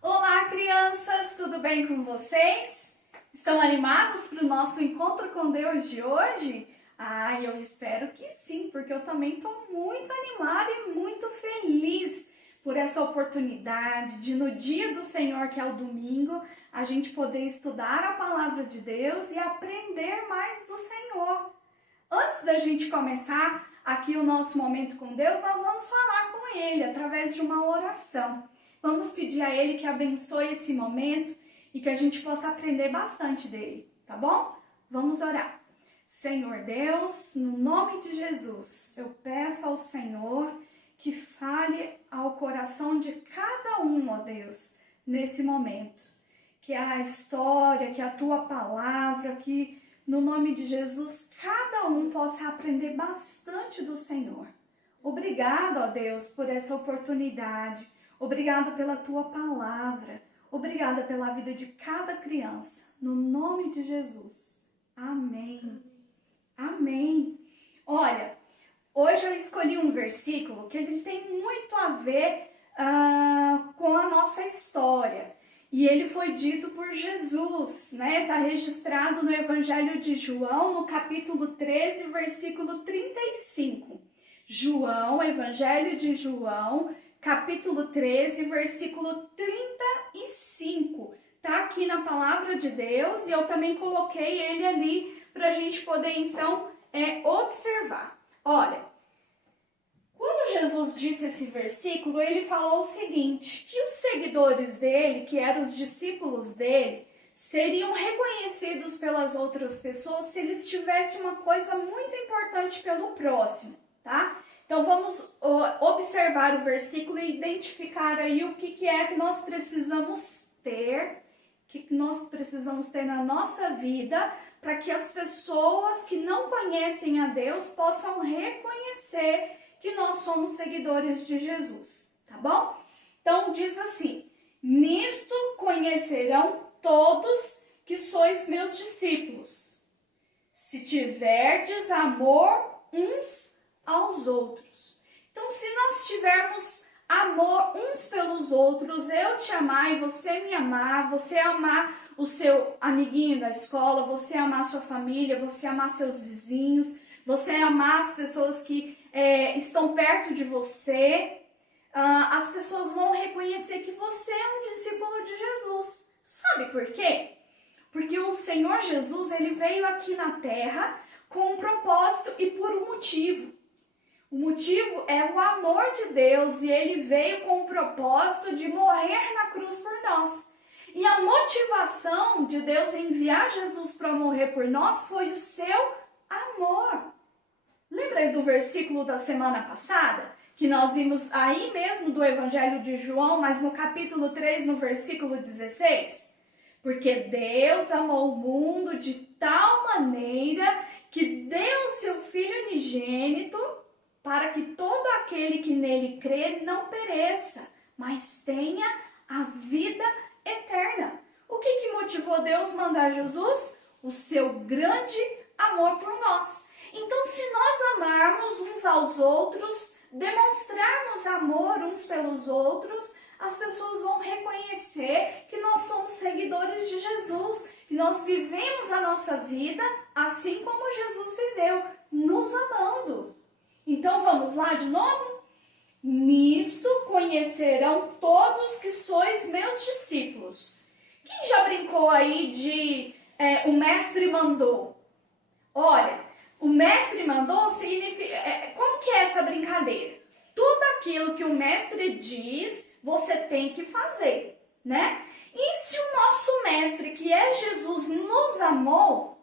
Olá, crianças! Tudo bem com vocês? Estão animados para o nosso encontro com Deus de hoje? Eu espero que sim, porque eu também estou muito animada e muito feliz por essa oportunidade de, no dia do Senhor, que é o domingo, a gente poder estudar a palavra de Deus e aprender mais do Senhor. Antes da gente começar aqui o nosso momento com Deus, nós vamos falar com Ele através de uma oração. Vamos pedir a Ele que abençoe esse momento e que a gente possa aprender bastante dele, tá bom? Vamos orar. Senhor Deus, no nome de Jesus, eu peço ao Senhor que fale ao coração de cada um, ó Deus, nesse momento. Que a história, que a Tua palavra, que no nome de Jesus, cada um possa aprender bastante do Senhor. Obrigado, ó Deus, por essa oportunidade. Obrigado pela Tua palavra. Obrigada pela vida de cada criança. No nome de Jesus. Amém. Amém. Olha, hoje eu escolhi um versículo que ele tem muito a ver com a nossa história. E ele foi dito por Jesus, né? Está registrado no Evangelho de João, no capítulo 13, versículo 35. João, Evangelho de João, capítulo 13, versículo 35. Tá aqui na palavra de Deus e eu também coloquei ele ali para a gente poder então observar. Olha, quando Jesus disse esse versículo, ele falou o seguinte, que os seguidores dele, que eram os discípulos dele, seriam reconhecidos pelas outras pessoas se eles tivessem uma coisa muito importante pelo próximo, tá? Então vamos observar o versículo e identificar aí o que é que nós precisamos ter, o que nós precisamos ter na nossa vida para que as pessoas que não conhecem a Deus possam reconhecer que nós somos seguidores de Jesus, tá bom? Então diz assim, nisto conhecerão todos que sois meus discípulos, se tiverdes amor uns aos outros. Então se nós tivermos amor uns pelos outros, eu te amar e você me amar, você amar o seu amiguinho da escola, você amar sua família, você amar seus vizinhos, você amar as pessoas que estão perto de você, as pessoas vão reconhecer que você é um discípulo de Jesus. Sabe por quê? Porque o Senhor Jesus, ele veio aqui na terra com um propósito e por um motivo. O motivo é o amor de Deus e ele veio com o propósito de morrer na cruz por nós. E a motivação de Deus enviar Jesus para morrer por nós foi o seu amor. Lembra aí do versículo da semana passada? Que nós vimos aí mesmo do Evangelho de João, mas no capítulo 3, no versículo 16? Porque Deus amou o mundo de tal maneira que deu o seu Filho unigênito para que todo aquele que nele crê não pereça, mas tenha a vida eterna. O que motivou Deus mandar Jesus? O seu grande amor por nós. Então, se nós amarmos uns aos outros, demonstrarmos amor uns pelos outros, as pessoas vão reconhecer que nós somos seguidores de Jesus, que nós vivemos a nossa vida assim como Jesus viveu, nos amando. Então, vamos lá de novo? Nisto conhecerão todos que sois meus discípulos. Quem já brincou aí de o mestre mandou? Olha, o mestre mandou significa... como que é essa brincadeira? Tudo aquilo que o mestre diz, você tem que fazer, né? E se o nosso mestre, que é Jesus, nos amou,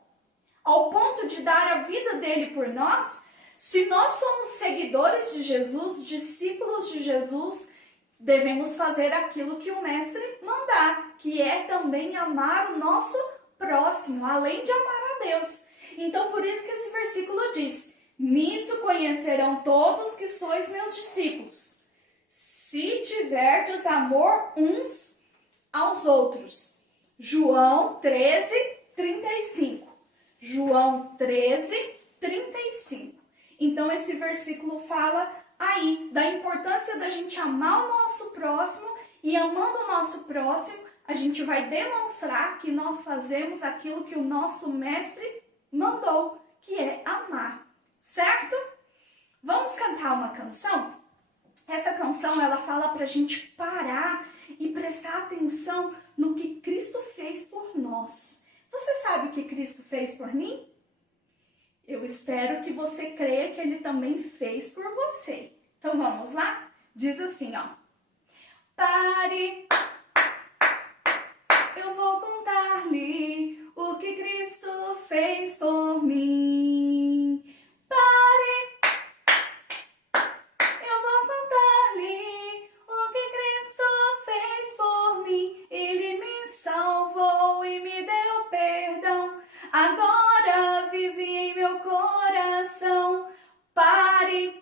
ao ponto de dar a vida dele por nós, se nós somos seguidores de Jesus, discípulos de Jesus, devemos fazer aquilo que o mestre mandar, que é também amar o nosso próximo, além de amar a Deus. Então, por isso que esse versículo diz, nisto conhecerão todos que sois meus discípulos, se tiverdes amor uns aos outros. João 13, 35. João 13, 35. Então, esse versículo fala aí da importância da gente amar o nosso próximo e amando o nosso próximo, a gente vai demonstrar que nós fazemos aquilo que o nosso mestre mandou, que é amar, certo? Vamos cantar uma canção? Essa canção, ela fala pra gente parar e prestar atenção no que Cristo fez por nós. Você sabe o que Cristo fez por mim? Eu espero que você creia que Ele também fez por você. Então vamos lá? Diz assim, ó. Pare, eu vou contar-lhe o que Cristo fez por mim. Pare, eu vou contar-lhe o que Cristo fez por mim. Ele me salvou e me deu perdão. Agora vive em meu coração. Pare,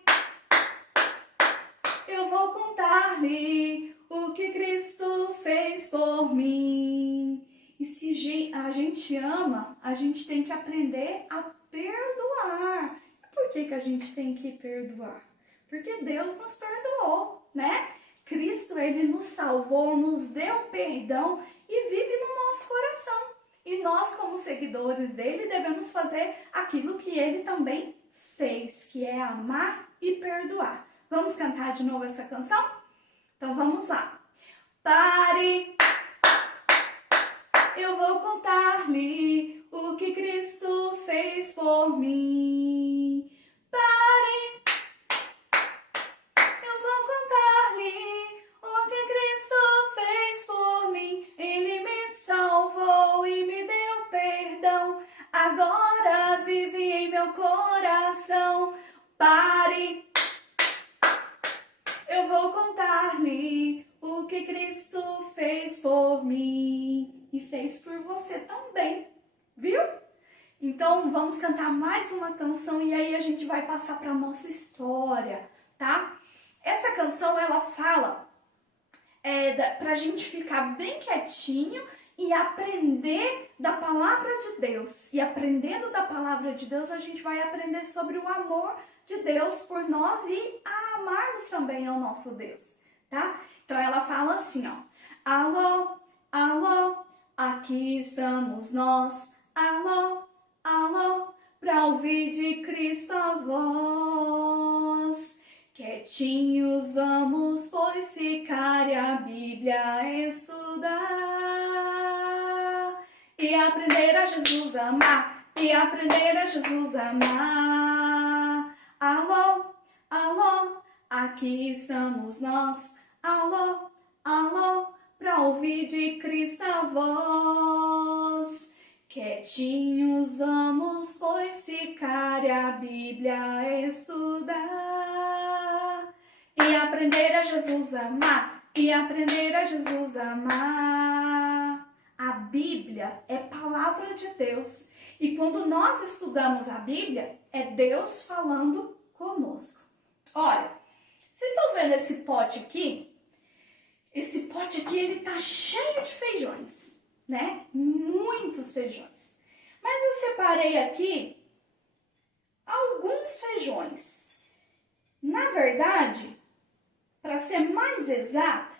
eu vou contar-lhe o que Cristo fez por mim. E se a gente ama, a gente tem que aprender a perdoar. Por que a gente tem que perdoar? Porque Deus nos perdoou, né? Cristo, Ele nos salvou, nos deu perdão e vive no nosso coração. E nós, como seguidores dele, devemos fazer aquilo que ele também fez, que é amar e perdoar. Vamos cantar de novo essa canção? Então vamos lá. Pare, eu vou contar-lhe o que Cristo fez por mim. Pare, eu vou contar-lhe o que Cristo fez por mim. Ele me salvou e me deu perdão. Agora vive em meu coração. Pare, eu vou contar-lhe o que Cristo fez por mim. E fez por você também, viu? Então vamos cantar mais uma canção e aí a gente vai passar para a nossa história, tá? Essa canção, ela fala para a gente ficar bem quietinho e aprender da palavra de Deus. E aprendendo da palavra de Deus, a gente vai aprender sobre o amor de Deus por nós e a amarmos também ao nosso Deus, tá? Então ela fala assim, ó. Alô, alô, aqui estamos nós. Alô, alô, pra ouvir de Cristo a voz. Quietinhos vamos, pois, ficar e a Bíblia estudar. E aprender a Jesus amar, e aprender a Jesus amar. Alô, alô, aqui estamos nós. Alô, alô, pra ouvir de Cristo a voz. Quietinhos vamos, pois, ficar e a Bíblia estudar. E aprender a Jesus amar, e aprender a Jesus amar. A Bíblia é palavra de Deus. E quando nós estudamos a Bíblia, é Deus falando conosco. Olha, vocês estão vendo esse pote aqui? Esse pote aqui, ele tá cheio de feijões, né? Muitos feijões. Mas eu separei aqui alguns feijões. Na verdade, para ser mais exata,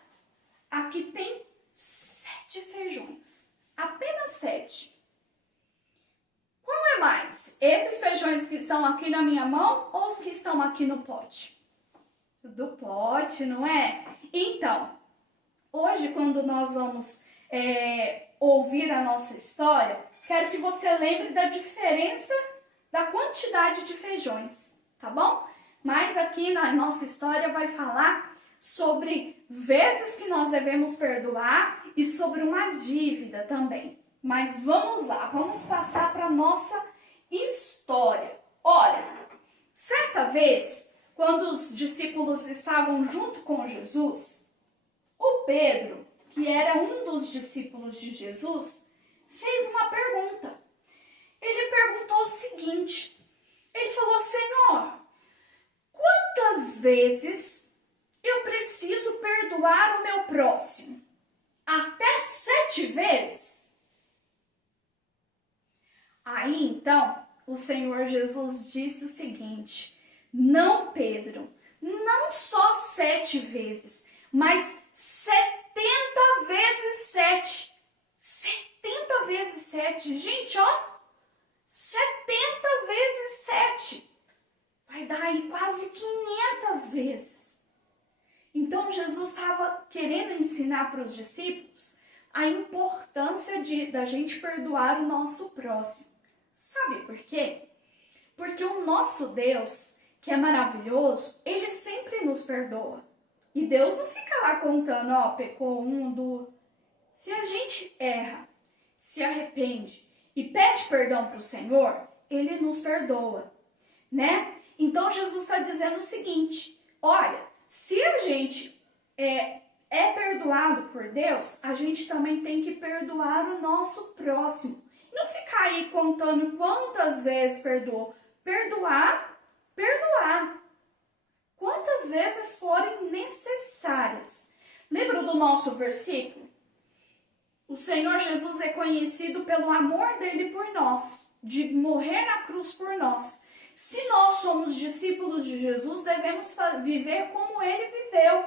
aqui tem 7 feijões. Apenas 7. Qual é mais? Esses feijões que estão aqui na minha mão ou os que estão aqui no pote? Do pote, não é? Então, hoje, quando nós vamos ouvir a nossa história, quero que você lembre da diferença da quantidade de feijões, tá bom? Mas aqui na nossa história vai falar sobre vezes que nós devemos perdoar e sobre uma dívida também. Mas vamos lá, vamos passar para a nossa história. Olha, certa vez, quando os discípulos estavam junto com Jesus, o Pedro, que era um dos discípulos de Jesus, fez uma pergunta. Ele perguntou o seguinte, ele falou, Senhor, quantas vezes eu preciso perdoar o meu próximo? Até 7 vezes? Aí então o Senhor Jesus disse o seguinte: não, Pedro, não só 7 vezes, mas 70 vezes 7. 70 vezes 7. Gente, ó, 70 vezes 7. Vai dar aí quase 500 vezes. Então Jesus estava querendo ensinar para os discípulos a importância da gente perdoar o nosso próximo. Sabe por quê? Porque o nosso Deus, que é maravilhoso, ele sempre nos perdoa. E Deus não fica lá contando, ó, pecou um, do... Se a gente erra, se arrepende e pede perdão para o Senhor, ele nos perdoa, né? Então Jesus está dizendo o seguinte: olha, se a gente é perdoado por Deus, a gente também tem que perdoar o nosso próximo. Não ficar aí contando quantas vezes perdoou. Perdoar, perdoar. Quantas vezes forem necessárias. Lembra do nosso versículo? O Senhor Jesus é conhecido pelo amor dele por nós, de morrer na cruz por nós. Se nós somos discípulos de Jesus, devemos viver como ele viveu,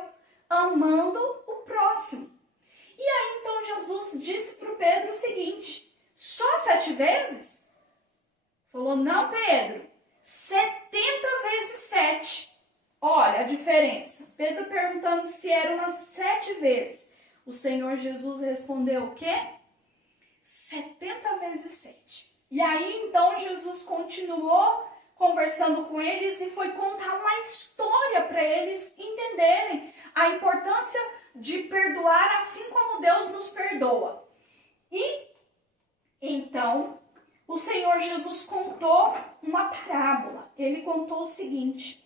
amando o próximo. E aí então Jesus disse para o Pedro o seguinte: só 7 vezes? Falou, não, Pedro, 70 vezes 7. Olha a diferença. Pedro perguntando se eram umas 7 vezes. O Senhor Jesus respondeu o quê? 70 vezes 7. E aí então Jesus continuou conversando com eles e foi contar uma história para eles entenderem a importância de perdoar assim como Deus nos perdoa. E então o Senhor Jesus contou uma parábola. Ele contou o seguinte: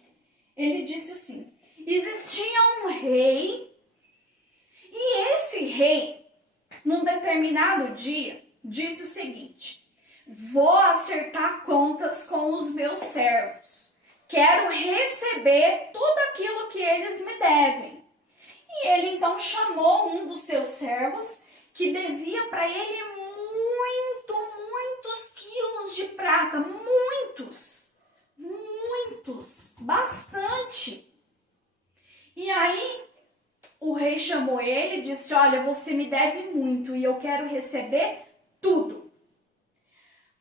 ele disse assim: existia um rei, e esse rei, num determinado dia, disse o seguinte: vou acertar contas com os meus servos. Quero receber tudo aquilo que eles me devem. E ele então chamou um dos seus servos que devia para ele muitos quilos de prata. Muitos, bastante. E aí o rei chamou ele e disse: olha, você me deve muito e eu quero receber tudo.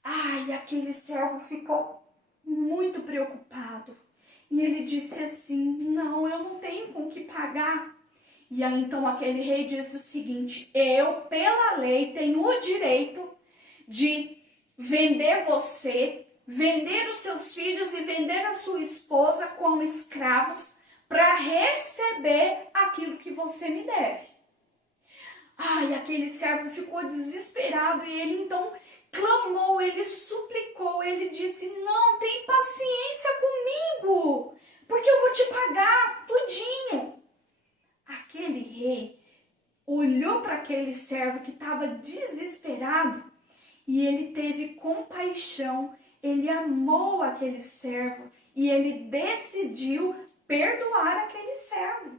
Ai, aquele servo ficou muito preocupado. E ele disse assim: não, eu não tenho com que pagar. E aí então aquele rei disse o seguinte: eu, pela lei, tenho o direito de vender você, vender os seus filhos e vender a sua esposa como escravos para receber aquilo que você me deve. Ai, aquele servo ficou desesperado e ele então clamou, ele suplicou, ele disse: não, tem paciência comigo, porque eu vou te pagar tudinho. Aquele rei olhou para aquele servo que estava desesperado e ele teve compaixão, ele amou aquele servo e ele decidiu perdoar aquele servo.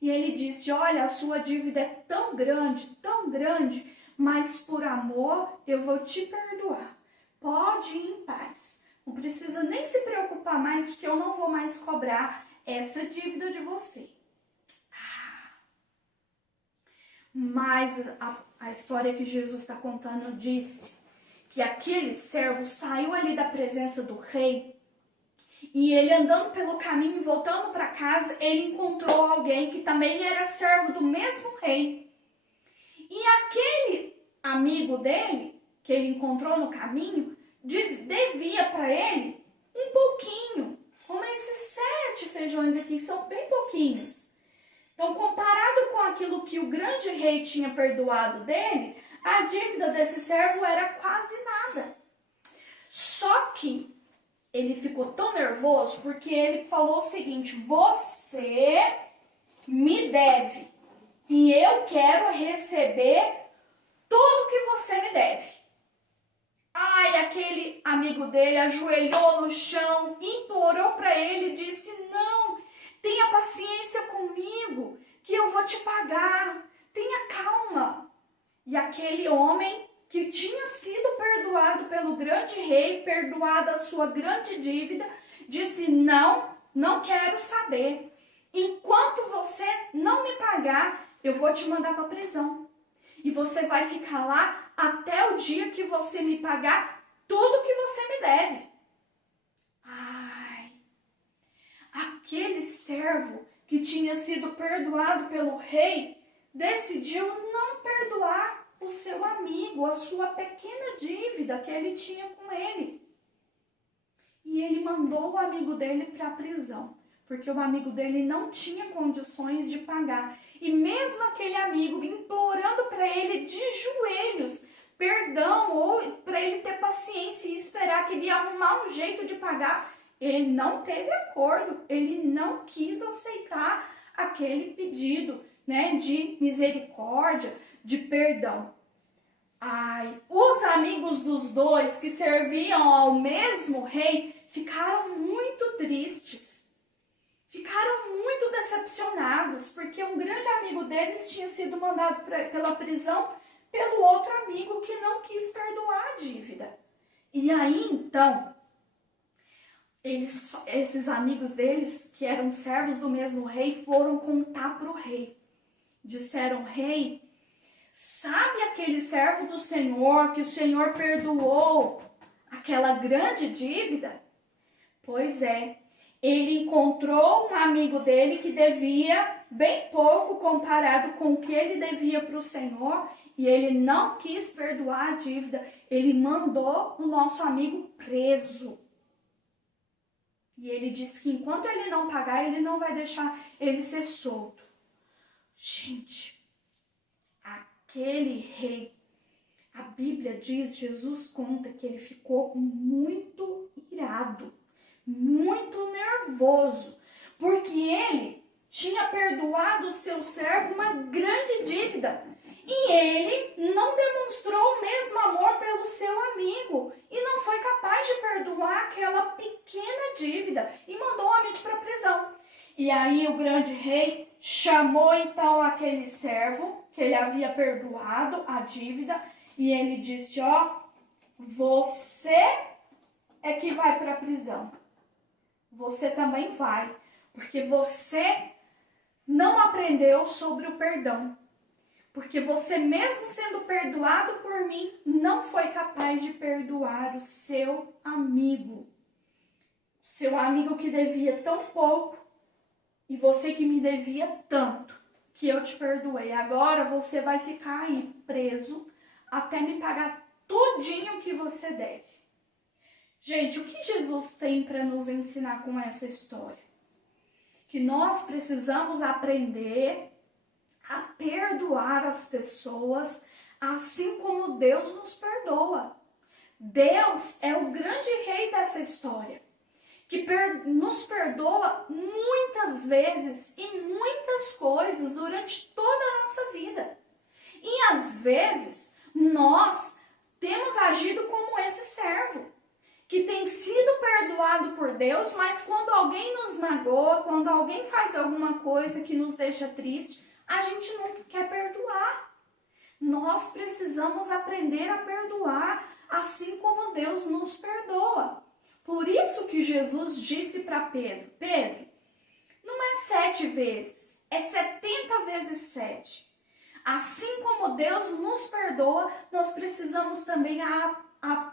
E ele disse: olha, a sua dívida é tão grande, mas por amor eu vou te perdoar. Pode ir em paz. Não precisa nem se preocupar mais, porque eu não vou mais cobrar essa dívida de você. Mas a história que Jesus está contando disse que aquele servo saiu ali da presença do rei e ele andando pelo caminho, voltando para casa, ele encontrou alguém que também era servo do mesmo rei. E aquele amigo dele, que ele encontrou no caminho, devia para ele um pouquinho, como esses 7 feijões aqui, que são bem pouquinhos. Então, comparado com aquilo que o grande rei tinha perdoado dele, a dívida desse servo era quase nada. Só que ele ficou tão nervoso porque ele falou o seguinte: você me deve e eu quero receber tudo que você me deve. Ai, aquele amigo dele ajoelhou no chão, implorou para ele e disse: não, tenha paciência comigo, que eu vou te pagar, tenha calma. E aquele homem que tinha sido perdoado pelo grande rei, perdoada a sua grande dívida, disse: não quero saber. Enquanto você não me pagar, eu vou te mandar para a prisão. E você vai ficar lá até o dia que você me pagar tudo que você me deve. Ai, aquele servo que tinha sido perdoado pelo rei decidiu não perdoar o seu amigo, a sua pequena dívida que ele tinha com ele. E ele mandou o amigo dele para a prisão, porque o amigo dele não tinha condições de pagar. E mesmo aquele amigo implorando para ele de joelhos perdão, ou para ele ter paciência e esperar que ele ia arrumar um jeito de pagar, ele não teve acordo, ele não quis aceitar aquele pedido, né, de misericórdia, de perdão. Ai, os amigos dos dois que serviam ao mesmo rei ficaram muito tristes, ficaram muito decepcionados, porque um grande amigo deles tinha sido mandado pela prisão pelo outro amigo que não quis perdoar a dívida. E aí então, esses amigos deles, que eram servos do mesmo rei, foram contar para o rei. Disseram: rei, sabe aquele servo do Senhor que o Senhor perdoou aquela grande dívida? Pois é, ele encontrou um amigo dele que devia bem pouco comparado com o que ele devia para o Senhor, e ele não quis perdoar a dívida. Ele mandou o nosso amigo preso. E ele disse que enquanto ele não pagar, ele não vai deixar ele ser solto. Gente, aquele rei, a Bíblia diz, Jesus conta que ele ficou muito irado, muito nervoso, porque ele tinha perdoado o seu servo uma grande dívida. E ele não demonstrou o mesmo amor pelo seu amigo e não foi capaz de perdoar aquela pequena dívida e mandou o amigo para a prisão. E aí o grande rei chamou então aquele servo que ele havia perdoado a dívida e ele disse: ó, você é que vai para a prisão. Você também vai, porque você não aprendeu sobre o perdão. Porque você, mesmo sendo perdoado por mim, não foi capaz de perdoar o seu amigo. Seu amigo que devia tão pouco e você que me devia tanto, que eu te perdoei. Agora você vai ficar aí preso até me pagar tudinho que você deve. Gente, o que Jesus tem para nos ensinar com essa história? Que nós precisamos aprender a perdoar as pessoas assim como Deus nos perdoa. Deus é o grande rei dessa história, que nos perdoa muitas vezes e muitas coisas durante toda a nossa vida. E às vezes nós temos agido como esse servo, que tem sido perdoado por Deus, mas quando alguém nos magoa, quando alguém faz alguma coisa que nos deixa triste, a gente não quer perdoar. Nós precisamos aprender a perdoar, assim como Deus nos perdoa. Por isso que Jesus disse para Pedro: Pedro, não é 7 vezes, é 70 vezes 7. Assim como Deus nos perdoa, nós precisamos também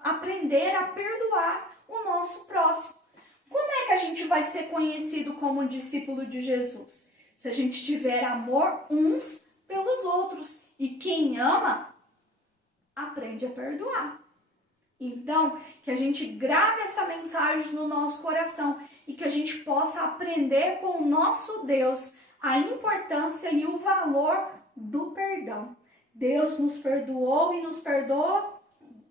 aprender a perdoar o nosso próximo. Como é que a gente vai ser conhecido como um discípulo de Jesus? Se a gente tiver amor uns pelos outros. E quem ama, aprende a perdoar. Então, que a gente grave essa mensagem no nosso coração e que a gente possa aprender com o nosso Deus a importância e o valor do perdão. Deus nos perdoou e nos perdoa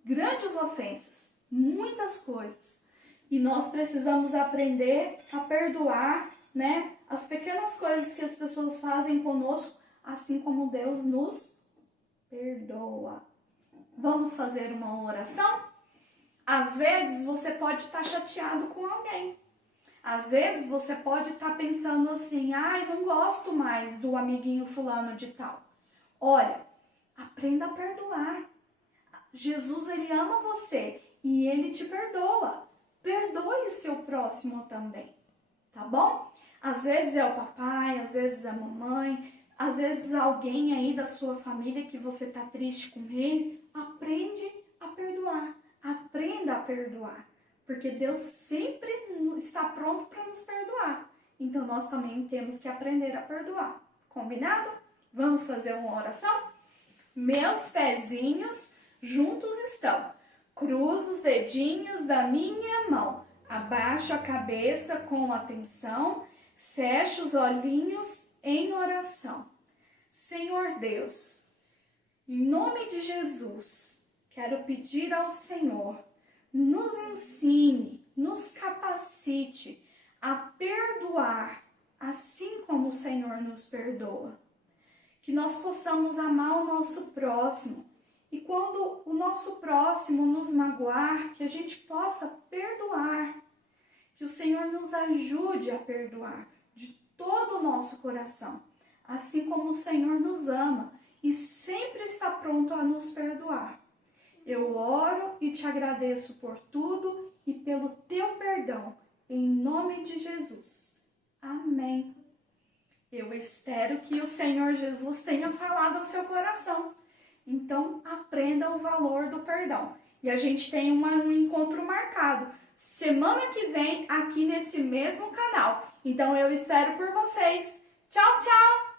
grandes ofensas, muitas coisas. E nós precisamos aprender a perdoar, né, as pequenas coisas que as pessoas fazem conosco, assim como Deus nos perdoa. Vamos fazer uma oração? Às vezes você pode estar chateado com alguém. Às vezes você pode estar pensando assim: ai, não gosto mais do amiguinho fulano de tal. Olha, aprenda a perdoar. Jesus, ele ama você e ele te perdoa. Perdoe o seu próximo também, tá bom? Às vezes é o papai, às vezes é a mamãe, às vezes alguém aí da sua família que você tá triste com ele. Aprende a perdoar, aprenda a perdoar, porque Deus sempre está pronto para nos perdoar. Então nós também temos que aprender a perdoar. Combinado? Vamos fazer uma oração? Meus pezinhos juntos estão. Cruzo os dedinhos da minha mão. Abaixo a cabeça com atenção. Fecho os olhinhos em oração. Senhor Deus, em nome de Jesus, quero pedir ao Senhor, nos ensine, nos capacite a perdoar, assim como o Senhor nos perdoa. Que nós possamos amar o nosso próximo. E quando o nosso próximo nos magoar, que a gente possa perdoar. Que o Senhor nos ajude a perdoar de todo o nosso coração. Assim como o Senhor nos ama e sempre está pronto a nos perdoar. Eu oro e te agradeço por tudo e pelo teu perdão. Em nome de Jesus. Amém. Eu espero que o Senhor Jesus tenha falado ao seu coração. Então, aprenda o valor do perdão. E a gente tem um encontro marcado semana que vem aqui nesse mesmo canal. Então, eu espero por vocês. Tchau, tchau!